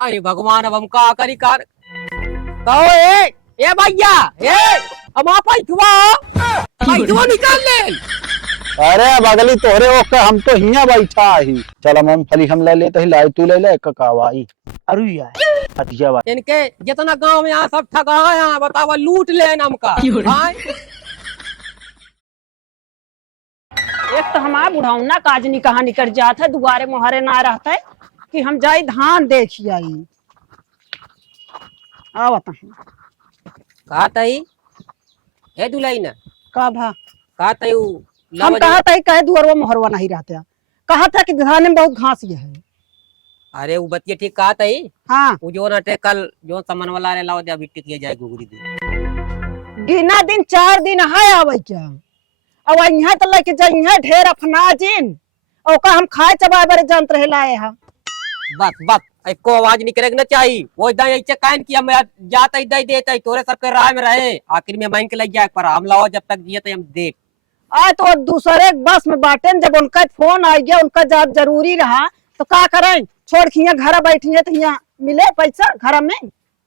अरे भगवान अब हम का करी कर कहो ए भैया हम आप पैथुआ निकाल ले। अरे अब अगली तोहरे ओके हम तो हिया बैठा ही। चल मूंगफली हम ले लेते ही लाई तू ले ले ककावाई अरे यार हटिया भाई। इनके जितना गांव में यहाँ सब ठगा है यहाँ बतावा लूट ले हमका। हाँ? एक तो हमारा बुढ़ाउना काज नहीं कहा निकल जाता है, दुआरे मुहारे ना रहता है कि हम जाए धान देखी आई। आ बता कहा तई ए दुलाई ना का भा कहा तई हम कहा था कहे दुआरवा मुहरवा नहीं रहता, कहा था कि धान में बहुत घास ये है। अरे वो बतिया ठीक कहा तई। हाँ वो जो ना कल जो सामान वाला रे लाओ दे अभी टिकिए जाए घुघरी दे। गिना दिन 4 दिन है आवे क्या अब यहाँ तो लेके जाइए ढेर अफनाजिन और का हम खाए चबाए बड़े जंत्र है लाए हा। बस बस एको आवाज निकले ना चाहिए वो इधर ऐसे कान किया मैं जाता इधर देता तोरे सबके राह में रहे आखिर में बैंक लग जाए पर हम लाओ जब तक जिए हम देख। आए तो दूसरे बस में बांटे जब उनका फोन आ गया उनका जब जरूरी रहा तो क्या करें छोड़ खिया घर बैठिए तो यहाँ मिले पैसा घर में।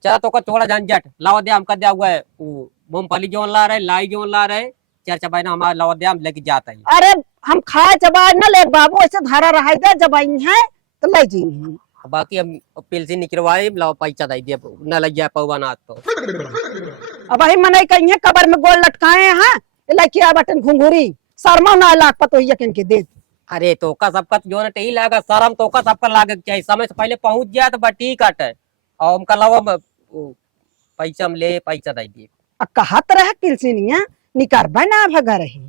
चला तो का थोड़ा झंझट लाओ दे हमका दिया हुआ है मूंगफली जो ला रहे लाई जो ला रहे चर्चा भाई ना हमारा लाओ दे हम लेके जाता है। अरे हम खाए चबाए न ले बाबू ऐसे धारा रहा दे जब आई है तो ले जाइए। बाकी हम पिलसी निकलवाए लाओ पैसा दे दिए न लग जाए पौवा ना तो। अब वही मन कहीं कबर में गोल लटकाए हैं लड़किया बटन घुंघुरी शर्मा ना लाख पतो यकिन के दे। अरे तो का सबका जो ना टी लागा शर्म तो का सबका लागे चाहिए समय से पहले पहुंच जाए तो बस ठीक है और हमका लाओ पैसा हम ले पैसा दे दिए। अब कहा तरह पिलसिनिया निकर बना भगा रही।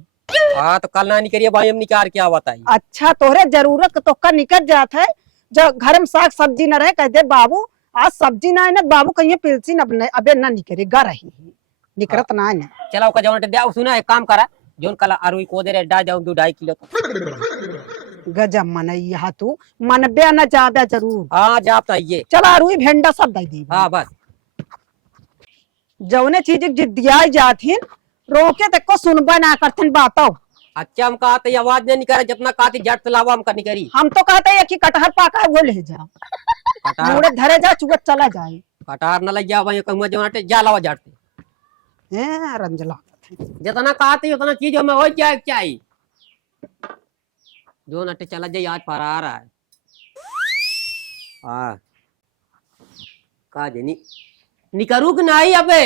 हाँ तो कल ना निकलिए भाई हम निकाल क्या बताइए। अच्छा तोहरे जरूरत तो का निकल जात है जो घर में साग सब्जी न रहे कह दे बाबू आज सब्जी ना है ना बाबू कहीं पिलसी न अबे ना निकले गा रही निकरत ना है। चला ओका जवन दे सुना एक काम करा जोन कला अरुई को दे रे डा जाऊ 2.5 किलो गजब मन यहाँ तू मन बे न ज्यादा जरूर। हाँ जाप ये चला रुई भेंडा सब दे दी। हाँ बस जौने चीज जिद्दिया जाथिन रोके तक को सुनबा ना करथिन बातो। अच्छा हम कहते आवाज नहीं निकले जितना कहती जट लावा हम करनी करी। हम तो कहते हैं कि कटहर पाका वो ले जा मुड़े धरे जा चुगत चला जाए कटार न लग जा भाई कहूँ जवन जा लावा जट रंजला जितना कहते उतना चीज हमें हो जाए चाहिए जो नटे चला जाए आज पर आ रहा है। हाँ का जनी निकरू कि नहीं अबे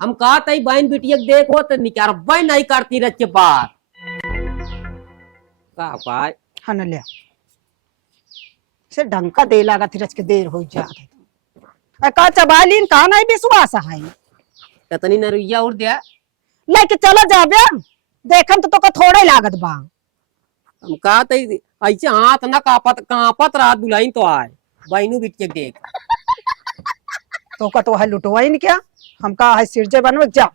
हम कहते बहन बिटिया देखो तो निकार बहन नहीं करती रच बात का पाए हन ले से ढंका दे लागा थिरच के देर हो जात का चबालीन का नहीं विश्वास है कतनी नरुइया उड़ दिया लेके चला जाबे देखन तो का थोड़े लागत बा। हम कहते ऐसे हाथ न कापत रहा दुल्हन तो आए बहनू बिटिया देख तो का तो है लुटवा ही नहीं क्या हम का है सिरजे बनवे जा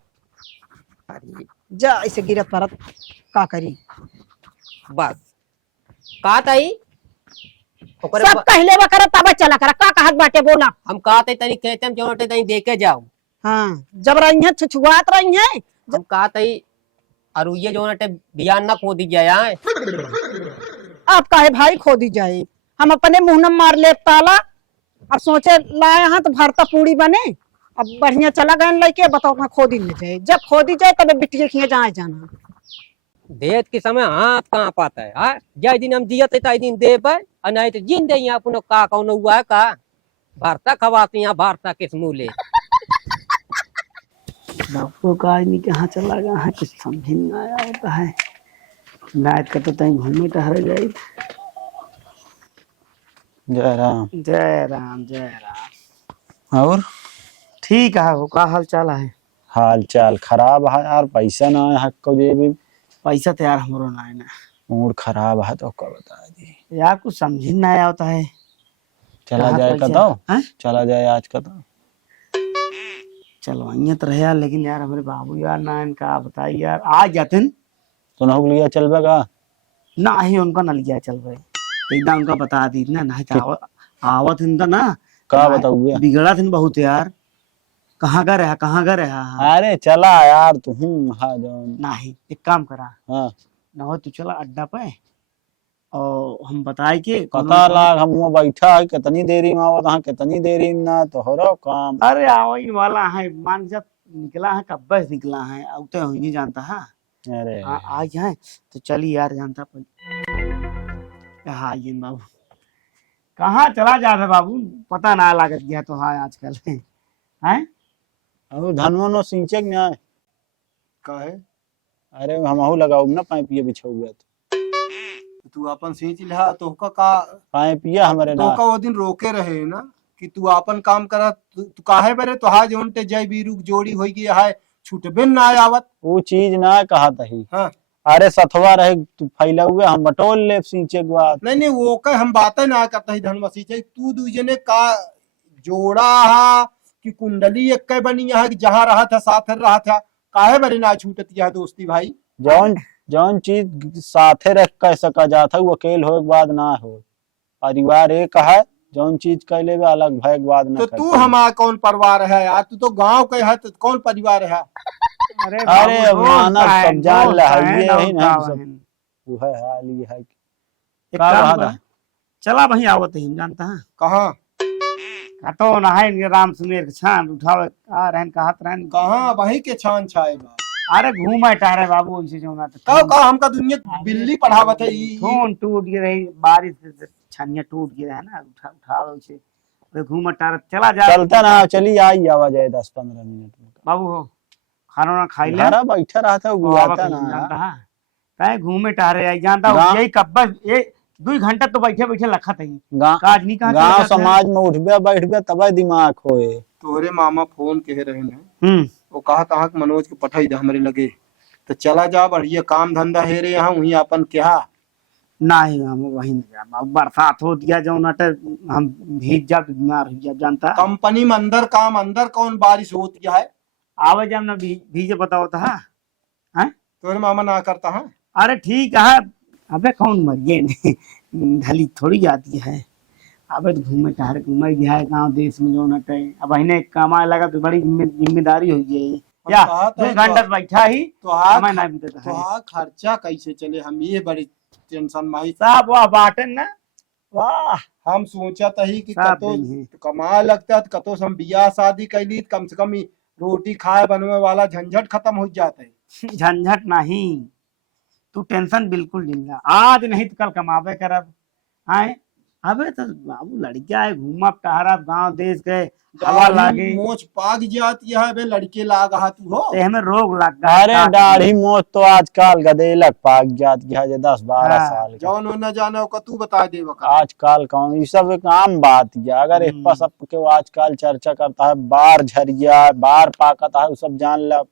जा ऐसे गिरत परत का करी बस कहते सब कहले बा करत तब चला कर का कहत बाटे बोला। हम कहते तनी कहते हम जोनटे तनी देखे जाओ। हाँ जब रही है छुछुआत रही है हम कहते अरुइये जोनटे बियान ना खो दी जाए। आप काहे भाई खो दी जाए हम अपने मुंह न मार ले ताला अब सोचे लाए हैं तो भरता पूरी बने अब बढ़िया चला गए लेके बताओ मैं खो दी न जाए जब खो दी जाए तब बिटिया खिए जाए जाना देत के समय हाथ कहाँ पाता है। हाँ जय दिन हम जियत ताई दिन दे पर नहीं तो जिन दे यहाँ अपनो का कौन हुआ है का भरता खवाते यहाँ भरता किस मूले बापू का आदमी कहाँ चला गया है कुछ समझ नहीं आया होता है रात का तो तहीं घूमने टहर गई। जय राम जय राम जय राम। और ठीक है वो का हाल चाल है। हाल चाल खराब है यार पैसा ना है हक जे भी पैसा तो यार हमरो ना है ना मूड खराब है तो का बता दी यार कुछ समझ नहीं आया होता है। चला जाए का तो चला जाए आज का तो चलो अइया तो रहे यार लेकिन यार हमारे बाबू यार ना इनका बताइए यार आ जाते तो ना लिया चलबे का ना ही उनका न लिया चल भाई एकदम उनका बता दी ना नहीं तो आवत इनका ना का बताऊँ बिगड़ा थे बहुत यार कहाँ का रहा। अरे चला यार तू हाँ नहीं एक काम करा हाँ ना हो तू चला अड्डा पे और हम बताए के पता लाग हम वहाँ बैठा है कितनी देरी में आवत हाँ कितनी देरी में ना तोहरो काम। अरे आओ ही वाला है, मान जब निकला है कब बस निकला है, अब तो ही नहीं जानता है। अरे आ जाए तो चलिए यार, जानता पर हाँ ये बाबू कहाँ चला जा रहा बाबू, पता ना लागत गया तो हाँ आजकल हैं। अब धनवा नो सिंचे के ना का है अरे हमहू लगाऊ ना पाइपिया बिछौआ तू अपन सींच लिहा तोहका का पाइपिया हमारे ना तोहका वो दिन रोके रहे ना कि तू अपन काम करा तू काहे बरे तो हा जोन ते जय बीरू की जोड़ी होई गई है छूटबे ना आवत। वो चीज ना कहा तही। हाँ अरे सथवा रहे तू फैला हुए हम बटोल ले सिंचे के बाद। नहीं वो का हम बातें ना करता ही धनवा सींचे तू दूजने का जोड़ा हा कि कुंडली एक के बनी है कि जहाँ रहा था साथ रहा था काहे बरे ना छूटती है दोस्ती भाई। जौन जौन चीज साथे रख कर सका जाता वो अकेल हो के बाद ना हो, परिवार एक है जौन चीज कैले भी अलग भय के बाद ना तो तू हमारा कौन परिवार है यार, तू तो गांव के है तो कौन परिवार है। अरे अरे बाबू, मानव दोस्त है, सब जान दोस्त ला है, है ये ही ना दोस्त सब है। वो है हाल ये है एक का काम रहा कर, था? चला वही आवत ही जानता है कहाँ तो नहाए इनके राम सुमेर के छान उठावे आ रहन कहत रहन कहाँ वही के छान छाएगा। अरे घूमे टहरे बाबू ऐसे जो ना का हमका दुनिया बिल्ली पढ़ावत है फोन टूट गए रही बारिश से छनिया टूट गया है ना, उठावे उसे अरे घूमे टहरे चला जा चलता ना चली आई आवाज है 10-15 मिनट में बाबू हो खाना ना खाई ले घर बैठा रहा था वो आता ना जानता है कहीं घूमे टहरे आई जानता हूँ गाँव- यही कब बस ये 2 घंटा तो बैठे बैठे लखत है गाँव काज नहीं कहा गाँव समाज में उठबे बैठबे तब दिमाग होए। तोरे मामा फोन कह रहे हैं वो कहा कहा कि मनोज के पठाई दे हमरे लगे तो चला जा बढ़िया काम धंधा है रे यहाँ वही अपन क्या नहीं हम वही नहीं जा बाबू, बरसात हो दिया जो नट हम भीग जा तो बीमार हो जा जानता है। कंपनी में अंदर काम अंदर कौन बारिश होती है आवे जब ना भीजे बताओ तो है हैं? तोरे मामा ना करता है। अरे ठीक है अबे कौन मर गए ढली थोड़ी जाती है अबे तो घूमे गया है गाँव देश में जो नट अब अने कमाए लगा तो बड़ी जिम्मेदारी हो गई क्या कहा था 2 घंटा बैठा ही तो हाँ समय ना बीतता है तो हाँ खर्चा कैसे चले हम ये बड़ी टेंशन माई साहब वाह बाटन ना वाह हम सोचा ही कि साहब कतो नहीं है। कमाए लगता तो कतो हम बियाह शादी कैली तो कम से कम ही रोटी खाए बनवे वाला झंझट खत्म हो जाता है। झंझट नहीं तू टेंशन बिल्कुल जिंदा आज नहीं तो कल कमाबे करब आए अबे तो बाबू लड़किया है घूमब टहरब गांव देश के हवा लागे मोच पाग जाती है बे लड़के लाग हा तू हो ते हमें रोग लग गया अरे दाढ़ी मोच तो आजकल गदेलक पाक जात गया है 10-12 हाँ, साल के। जौन हो न जाने का तू बता दे आजकल कौन ये सब एक आम बात है अगर एक पर सब के वो आजकल चर्चा करता है बार झरिया बार पाकता है वो सब जान ला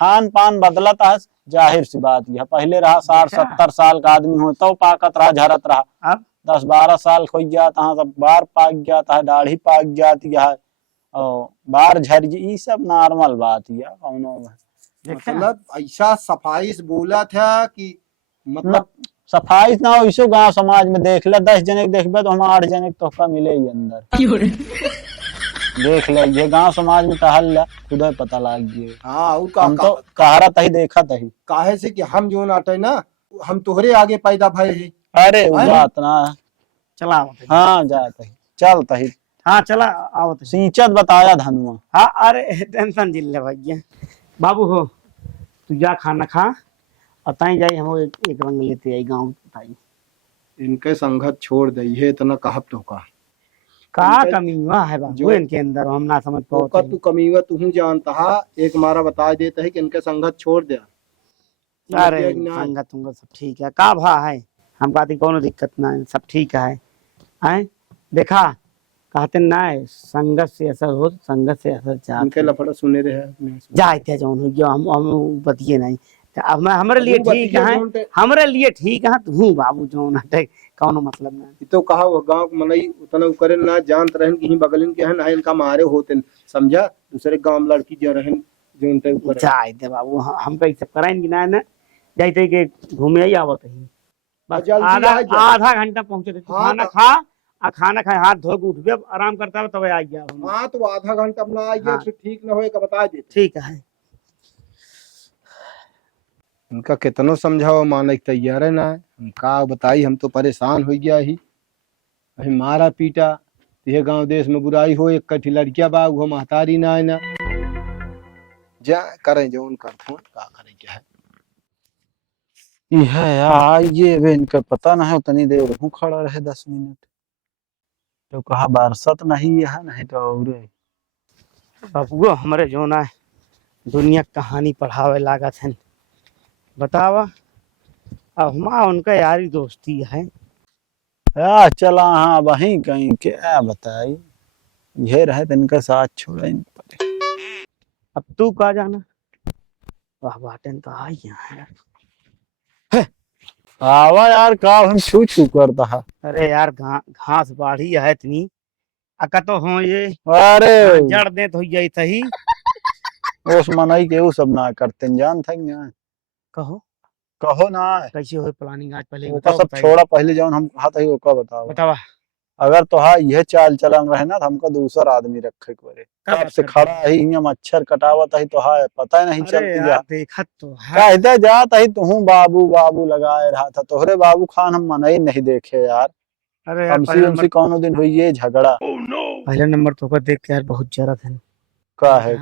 खान पान बदलता है जाहिर सी बात है। पहले रहा 60-70 साल का आदमी हो तो पाकत रहा झरत रहा अब 10-12 साल खोई जाता है सब बार पाक जाता है दाढ़ी पाक जाती है और बार झरिया ये सब नॉर्मल बात है कौनो मतलब ऐसा सफाई से बोला था कि मतलब सफाई ना हो इसो गांव समाज में देख ले 10 जने देखबे तो हम 8 जने तो का मिले ही अंदर देख ले ये गांव समाज में टहल ला खुद ही पता लग गए। हाँ हम तो कहरा तही देखा तही काहे से कि हम जो नाटे ना हम तोहरे आगे पैदा भय है। अरे वो बात ना चला आवत हाँ जात ही चल तही हाँ चला आवत है। सिंचत बताया धनुआ हाँ अरे टेंशन जिल ले भैया बाबू हो तू जा खाना खा और ताई जाई हम एक रंग लेते आई गाँव ताई इनके संगत छोड़ दे ये इतना कहब तो का कमी हुआ है बाबू इनके अंदर हम ना समझ तो पाओ तू कमीवा तू जानता है एक मारा बता देता है कि इनके संगत छोड़ दे। अरे संगत तुंगा सब ठीक है का भा है हम कहते कोनो दिक्कत ना है सब ठीक है हैं देखा कहते ना है संगत से असर हो संगत से असर इनके चाह लफड़ा सुने रहे जाते जौन हो गया हम बतिए नहीं तो अब मैं हमारे लिए ठीक है हमारे लिए ठीक है तू बाबू जौन हटे कौनो मतलब ना तो कहा वो गांव मनई उतना करे ना जानत रहन कि बगलिन के है ना इनका मारे होते समझा दूसरे गांव में लड़की जो रहन जो उनते ऊपर जाए दे बाबू हम कैसे कराएंगे ना जाते के घूमे ही आवत ही बस आधा घंटा पहुंचे थे खाना खा आ खाना खाए हाथ धो के उठबे आराम करता है तब आ गया हाँ तो आधा घंटा अपना आ गया ठीक न होए का बता दे ठीक है इनका कितनो समझाओ माने तैयार है ना। हम का बताई, हम तो परेशान हो गया ही। अभी मारा पीटा, ये गांव देश में बुराई हो, एक कठी लड़किया बा वो महतारी ना है ना, जा करें जो उनका फोन का करें क्या है। यह यार ये वे इनका पता ना है, उतनी देर हूँ खड़ा रहे 10 मिनट, तो कहा बरसत नहीं है नहीं तो और बाबू हमारे जो ना दुनिया कहानी पढ़ावे लागत है, बतावा। अब हमारा उनका यारी दोस्ती है। या चला हाँ वहीं कहीं क्या बताई, ये रहे तो इनका साथ छोड़ा इन पर। अब तू कहा जाना, वाह बातें तो आई यार। आवा यार का हम छू छू करता है। अरे यार घास बाढ़ी है इतनी, अका तो हो ये अरे जड़ दे तो जाई थी। उस मनई के वो सब ना करते जान था ना, कहो कहो ना कैसे हो प्लानिंग आज पहले वो बताओ, सब बताइए। छोड़ा, पहले जौन हम कहा था वो का बताओ। बतावा अगर तो हाँ यह चाल चलन रहे ना तो हमको दूसरा आदमी रखे करे, का कब बात से करते खड़ा है यहाँ मच्छर कटावत है तो हाँ पता ही नहीं अरे चलती यार जा देखत तो है। कहते जात है तू बाबू बाबू लगाए रहा था, तोहरे बाबू खान हम मनई नहीं देखे यार। अरे यार हमसी उनसी कौनो दिन हुई ये झगड़ा पहले नंबर तो को देख के यार बहुत जरूरत है। का है।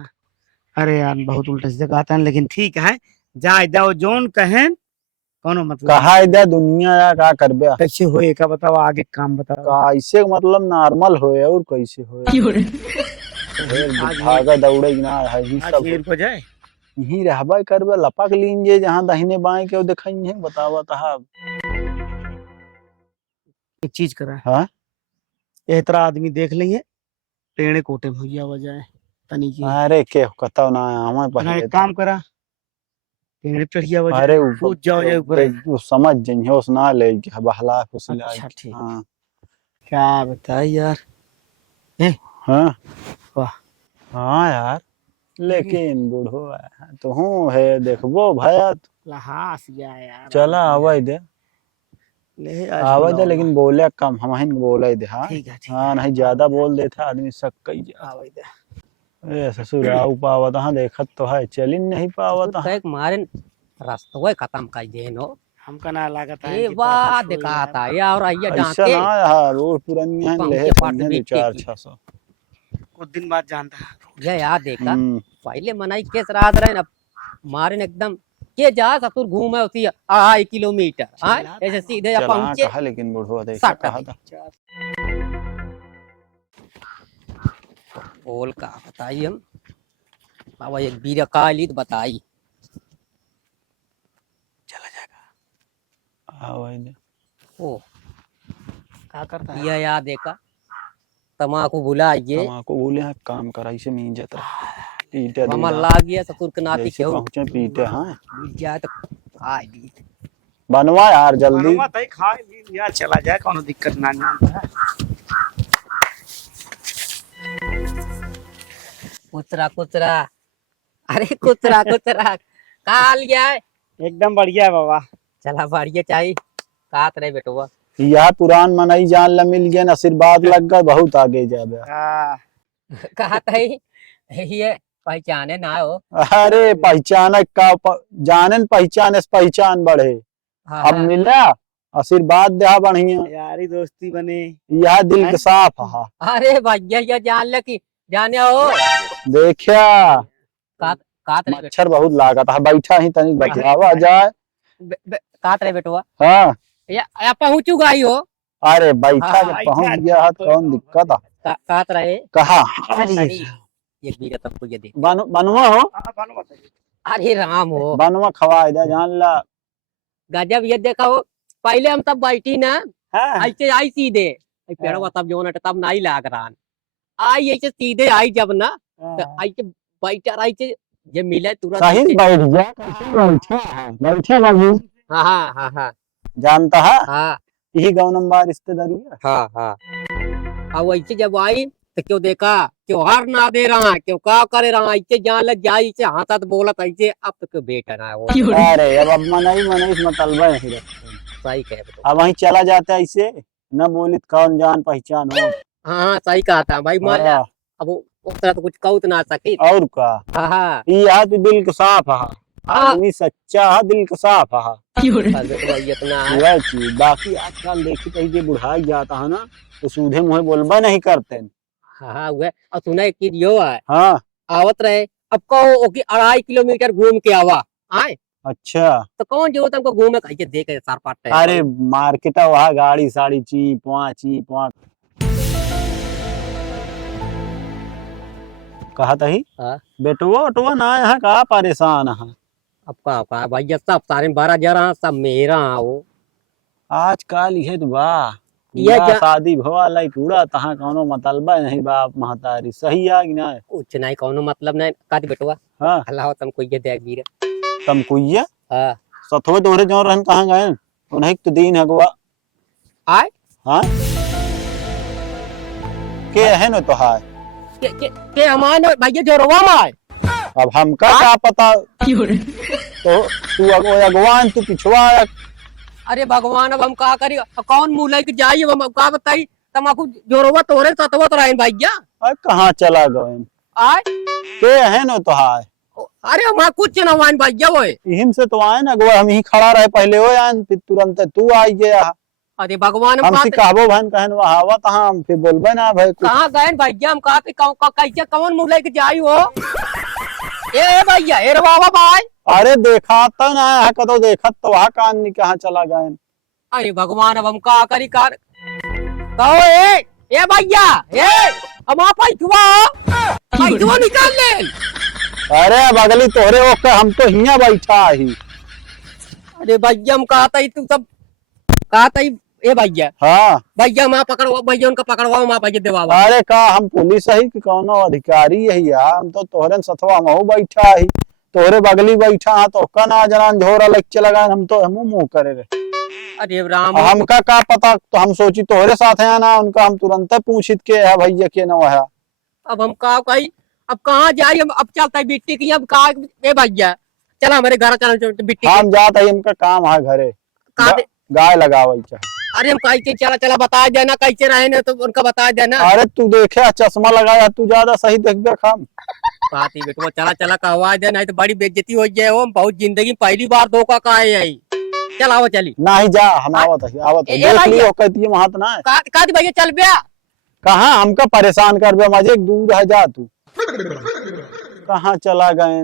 अरे यार बहुत उल्टा सीधा कहता है, लेकिन ठीक है जा जाओ जोन कहें कोनो मतलब कहा इधर दुनिया या का करबे, कैसे होए का बताओ, आगे काम बताओ। कैसे मतलब नॉर्मल होए और कैसे होए, भागा दौड़े ना है ही आज सब खेल को जाए यही रहबा करबे, लपक लीन जे जहां दाहिने बाएं के दिखाई है बतावा ता। एक चीज करा, हाँ ए तरह आदमी देख लेंगे पेड़ कोटे भैया बजाए तनी की अरे के कतौ ना हमें ना पहले एक काम करा पेड़ चढ़िया अरे बजाए ऊपर कूद जाओ जाए ऊपर। वो समझ जइहे उस ना ले के बहला फुसला। अच्छा ठीक, हाँ क्या बताए यार। हाँ वाह हाँ यार, लेकिन बूढ़ो है तो हूँ है देखबो भैया लहास गया यार। चला आवा दे ले आवा दे, लेकिन बोले कम हम ही बोले दे। हाँ ठीक है ठीक हाँ नहीं ज्यादा बोल देता आदमी शक कई जा। आवे दे। ए ससुर आऊ पावत हाँ देखत तो है चल ही नहीं पावत हाँ। कहे मारे रास्ता खत्म कर देनो, हमका ना लागत है ये कि बात पापा छोड़ दिखाता यार। या और आइया ऐसा जाके ना यार रोड पुरानी है पंखे ले पाट पंखे बेच 400-600। कुछ दिन बाद जानता है। ये याद देखा हम्म, पहले मनाई केस रात रहे ना मारे ने एकदम के जा ससुर घूमे उसी 2.5 किलोमीटर हाँ ऐसे सीधे चला पहुंचे कहा लेकिन बूढ़ो देख साठ कहा था। बोल का बताई हम बाबा एक बीरा काली तो बताई आवा दे ओ क्या करता है ये याद देखा तमाकू भुलाइए तमाकू बोले हैं काम कराई से नहीं जाता पीटे मामा दूल्हा ला गया ससुर के नाती जैसे क्यों पहुंचे पीटे। हाँ मिल जाए तो आए दी बनवा यार जल्दी। बनवा तई खा ली यार चला जाए कोनो दिक्कत ना जानता है। कुतरा कुतरा अरे कुतरा कुतरा काल गया है एकदम बढ़िया है बाबा। चला बढ़िया चाहिए कात रहे बेटुआ यह पुरान मनई जान ला मिल गया आशीर्वाद लग गए बहुत आगे जाबे। हाँ, कहत है ये पहचाने ना हो अरे पहचान का जानन पहचान से पहचान बढ़े। हाँ, अब मिला आशीर्वाद दे बढ़िया, यारी दोस्ती बने। यह दिल के साफ हा। अरे भैया ये जान ले कि जाने हो देखिया कात रहे मच्छर बहुत लागत है, बैठा ही तनिक बतलावा जाए। कात रहे बेटुआ हाँ या पहुंचू गई हो अरे बैठा हाँ, जब बैठा पहुंच गया है तो कौन दिक्कत है। कात रहे कहा अरे ये बीरा तुमको ये दे बनवा हो हाँ, बनवा तई। अरे राम हो बनवा खवा दे जान ला। गजब ये देखा हो पहले हम तब बैठी ना हाँ, ऐसे आई सीधे पेड़वा तब जो ना तब नहीं लाग रहा आई ऐसे सीधे आई जब ना तो ऐसे बैठा रही थे ये मिले तुरंत सही ऐसे- बैठ जा बैठा है बैठा बाबू हाँ हाँ हाँ हाँ जानता है हाँ यही गाँव नंबर रिश्तेदारी है। हाँ हाँ अब वैसे जब आई तो क्यों देखा क्यों हार ना दे रहा क्यों का करे रहा ऐसे जान लग जाए ऐसे हाथ बोलत ऐसे अब तो क्यों बेटा ना वो अरे अब मनई मनई मतलबा नहीं रखते। सही कहे बेटो अब वहीं चला जाता है ऐसे न बोलित कौन जान पहचान हो। हाँ हाँ सही कहा था भाई मान लिया हाँ, अब वो उस तरह तो कुछ कहू तो ना सकी और का हाँ हाँ ये है तो दिल के साफ है। आदमी सच्चा है, दिल का साफ है। अरे तो भाई इतना है। वह चीज बाकी आजकल देखी कहीं जे बुढ़ाई जाता है ना तो सीधे मुंह बोलबा नहीं करते। हाँ हुए और सुना एक चीज यो है, हाँ आवत रहे अब कहो ओके 2.5 किलोमीटर घूम के आवा आए अच्छा। तो कौन जरूरत हमको घूमे कहीं देखे सार पाट अरे मार्केट वहाँ गाड़ी साड़ी चीप वहाँ कहा तही हाँ। बेटुआ उटुआ ना यहाँ का परेशान है। अब का भाई सब सारे 12 सब मेरा वो आजकल ये तो वाह ये बियाह जा- शादी भवा लाई पूरा तहाँ कौनो मतलबा नहीं बाप महतारी सही आ कि ना। कुछ नहीं कोनो मतलब नहीं काट बेटवा हाँ अल्लाह तुमको ये देख गिरे। तम कुइया हाँ सथवे तोहरे जो रहन कहाँ गए उन्हें तो दिन हगवा आए हाँ के है न तो हाय के हमारे भैया जोरवा माय अब हमका क्या पता तो तू अगवान तू पिछवा। अरे भगवान अब हम का करी कौन मुंह लेके जाइए हम का बताई तमाकू जोरवा तोरे सतवा तो रहे भैया अरे कहाँ चला गए आए के है न तो हाय। अरे हम कुछ न वाइन भैया वो इहिम से तो आए ना अगवा हम ही खड़ा रहे पहले हो आन फिर तुरंत तू आई गया। अरे भगवान हम हमसे कहबो बहन कहन वहावा तहाँ हम फिर बोलबे ना भाई कुछ। कहाँ गए भैया हम कहा कैसे कौन मुंह लेके जाई हो ए भैया ए रवा भाई। अरे देखा तो ना है कतो देखत तो वहाँ कान नहीं कहाँ चला गए। अरे भगवान अब हम का करी कार कहो ए भैया ए हम आप पैसवा निकाल ले। अरे अब अगली तोहरे ओके हम तो हिया बैठा ही। अरे भैया हम कहा था तू सब कहा था ए भैया हाँ भैया माँ पकड़वा भैया उनका पकड़वाओ माँ भैया देवावा। अरे का हम पुलिस है कि कौनो अधिकारी है यार हम तो तोहरे सथवा महू बैठा ही तोहरे बगली बैठा है तो का ना जनान झोरा लग चला गए हम तो हम मुंह करे रहे। अरे राम हमका का पता तो हम सोची तोहरे साथ है ना उनका हम तुरंत पूछित के है भैया के न है। अब हम कहा कही अब कहाँ जाए हम अब चलता है बिट्टी की अब कहा ए भैया चला हमारे घर चल बिट्टी हम जाते ही हमका काम है घरे कहा गाय लगावे चाहे। अरे हम कैसे चला चला बता देना कैसे रहे ना तो उनका बता देना। अरे तू देखे चश्मा लगाया तू ज्यादा सही देख देख हम बात ही बेटवा चला चला कहवा दे नहीं तो बड़ी बेइज्जती हो जाए वो बहुत जिंदगी में पहली बार धोखा का है यही चल आओ चली नहीं जा हम आवत है ए देख भैया। लियो कहती है महत ना का भैया चल बया कहाँ हमका परेशान कर बे मजे दूर है जा तू कहाँ चला गए।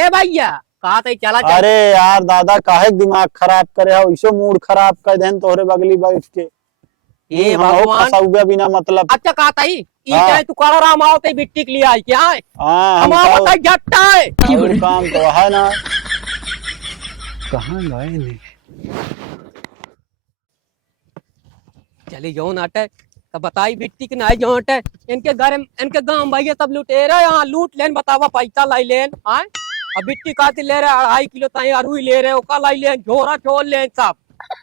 ए भैया कहा था चला चल। अरे यार दादा काहे दिमाग खराब करे हो इसे मूड खराब कर देन तोहरे बगली बैठ के ए भगवान फसाउगा बिना मतलब। अच्छा कहा था ये हाँ। चाहे तू करो राम आओ ते बिट्टी के लिए आई क्या है हाँ हम हमका बता जट्टा है और काम तो है ना कहाँ गए ने चली जो नाटक तो बताई बिट्टी के नहीं जो हटे इनके घर इनके गांव भैया सब लुटेरे यहाँ लूट लेन बतावा पैसा लाई लेन आए अब बिट्टी काती ले रहे 2.5 किलो ताई अरुई ले रहे ओका लाई लेन झोरा छोड़ लेन सब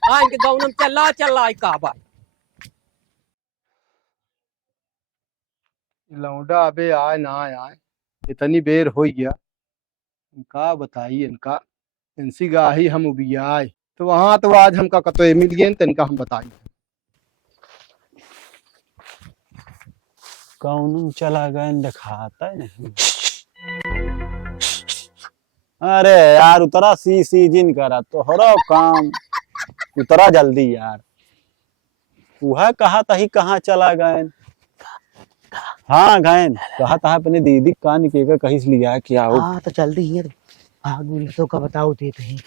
हाँ इनके गाँव में चला का भाई लौंडा अबे आए ना आए इतनी बेर हो गया इनका बताई इनका इनसी गाही हम उबिया आए तो वहां तो आज हमका कतो मिल गए तो इनका हम बताई। कौन चला गए दिखाता है नहीं। अरे यार उतरा सी जिन करा तो हरो काम उतरा जल्दी यार वह कहा था ही कहाँ चला गए। हाँ गए कहा था अपने दीदी का निकेगा कहीं से लिया क्या हो। हाँ तो जल्दी ही आगू तो का बताओ देते हैं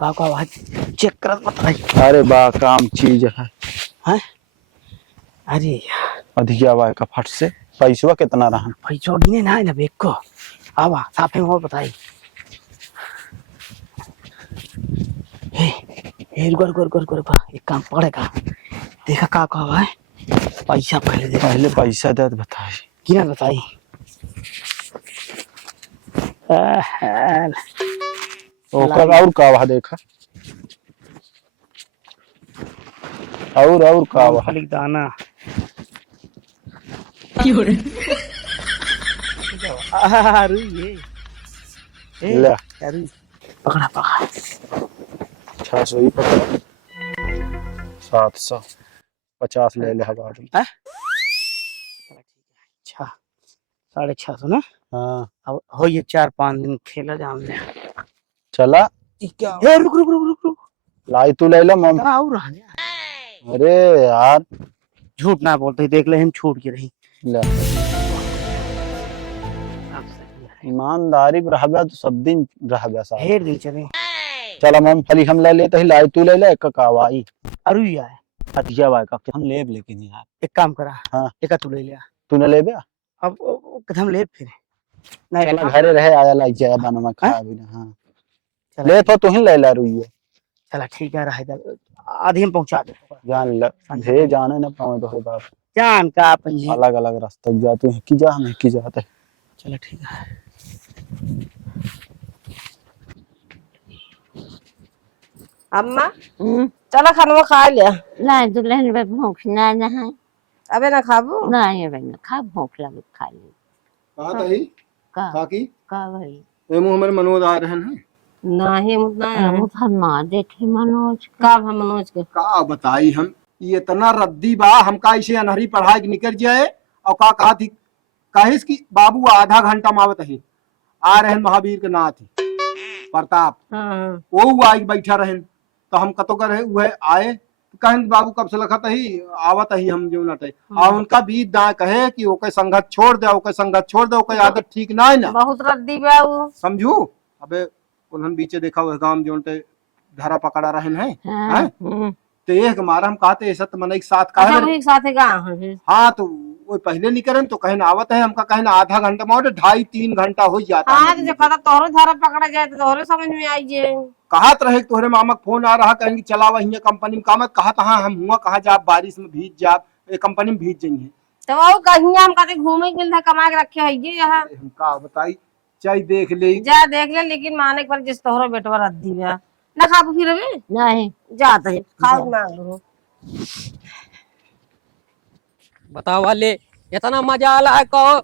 का आवाज चेक कर बताई। अरे बा काम चीज है हैं अरे अधिया बा का फट से पैसा कितना रहा पैसा गिने ना है ना बेग को आवा साफे में और बताई। हे गुर एक काम पड़ेगा देखा का हुआ है पैसा पहले दे पहले पैसा दे बताई किना बताई। ओकर और का वहा देखा और का वहा खाली दाना अरे ये ले अरे पकड़ा पकड़ा 600 ही पकड़ा 750 ले ले हवा अच्छा 650 ना। हाँ अब हो ये 4-5 दिन खेला जाम ले। चला क्या ए रुक रुक रुक रुक रुक लाई तू ले ला मम। इतना और रहा है। अरे यार झूठ ना बोलते देख ले हम छूट के रही। ले अब सही है। ईमानदारी पे रहबा तो सब दिन रहबा साहब। ढेर दिन चले चला मूंगफली हम ले लेते ही लाई तू ले ले एक कावाई अरुया है। हटिया बाय का हम लेब लेकिन यार एक काम करा हाँ। एक तू ले लिया तूने लेबे अब कदम ले फिर नहीं चला रे, घरे रहे आया लाई जाए बनवा खा भी ना हाँ चला ले तो तू ही ले ला रुइए चला ठीक है रह इधर आधी हम पहुंचा दे जान ले भे जाने ना पावे तो है बाप जान का अपन अलग अलग रास्ते जाते हैं कि जा हम की जाते चला ठीक है। अम्मा चलो खाना खा लिया। नहीं दुल्हन में भूख ना है। अबे ना खाबू नहीं अबे ना खा भूख लगे खा ली। कहा तही का काकी का भाई ए मुंह हमर मनोज आ रहन है नहीं मुतना मुझे माँ देखे मनोज का मनोज के का बताई हम ये इतना रद्दी बा हमका इसे अनहरी पढ़ाई के निकल जाए और का कहा थी कहिस कि बाबू आधा घंटा मावत ही आ रहन महावीर के नाथ प्रताप हाँ वो आई बैठा रहन तो हम कतो कर रहे वह आए तो कहन बाबू कब से लखत ही आवत ही हम जो नटे आ उनका बीत दा कहे कि ओके संगत छोड़ दे ओके संगत छोड़ दे ओके आदत ठीक ना है ना बहुत रद्दी बा वो समझू अबे उन्हन बीचे देखा हुआ गांव जो धारा पकड़ा रहन है हाँ। तो एक मारा हम कहते ऐसा तो मन एक साथ कहे अच्छा एक साथ है का हाँ तो वो पहले नहीं करन तो कहन आवत है हमका कहन आधा घंटा में 2.5-3 घंटा हो जाता हाँ है जो कदा तोहरे धारा पकड़ा जाए तो तोहरे समझ में आई जे कहत रहे तोहरे मामा का फोन आ रहा कहेंगे चला वही कंपनी में काम कहा हाँ हम हुआ कहा जाब बारिश में भीज जाब कंपनी में भीज जाइए तो वो कहीं हम कहीं घूमे के लिए कमा के रखे है ये यहाँ हम का बताई चाहे देख ले जा देख ले लेकिन माने पर जिस तोहरे बेटवा रद्दी बा ना खाबू फिर अबे नहीं जाते है खाओ मांग लो बताओ वाले इतना मजा आला है कहो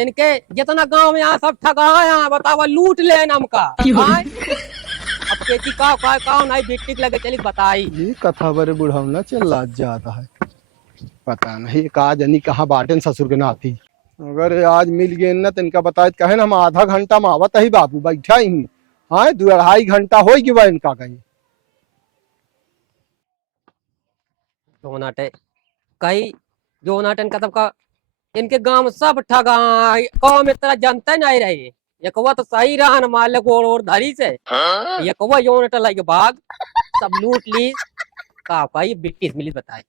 इनके जितना गांव में यहाँ सब ठगा है यहाँ बताओ लूट ले हमका हाँ? अब खेती का नहीं बिट्टी लगे चली बताई ये कथा बड़े बुढ़ावना चल जाता है पता नहीं का जनी कहाँ बाटन ससुर के नाती अगर आज मिल गए ना तो इनका बताए कहे ना हम आधा घंटा में आवत ही बाबू बैठा ही हाँ 2-2.5 घंटा हो गया इनका कहीं जो नाटे कई जो नाटन का सबका इनके गांव में सब ठगा गांव में तरह जनता नहीं रही एक तो सही रहा न मालिक और धरी से एक जो नटल के भाग सब लूट ली का पाई बिट्टी मिली बताए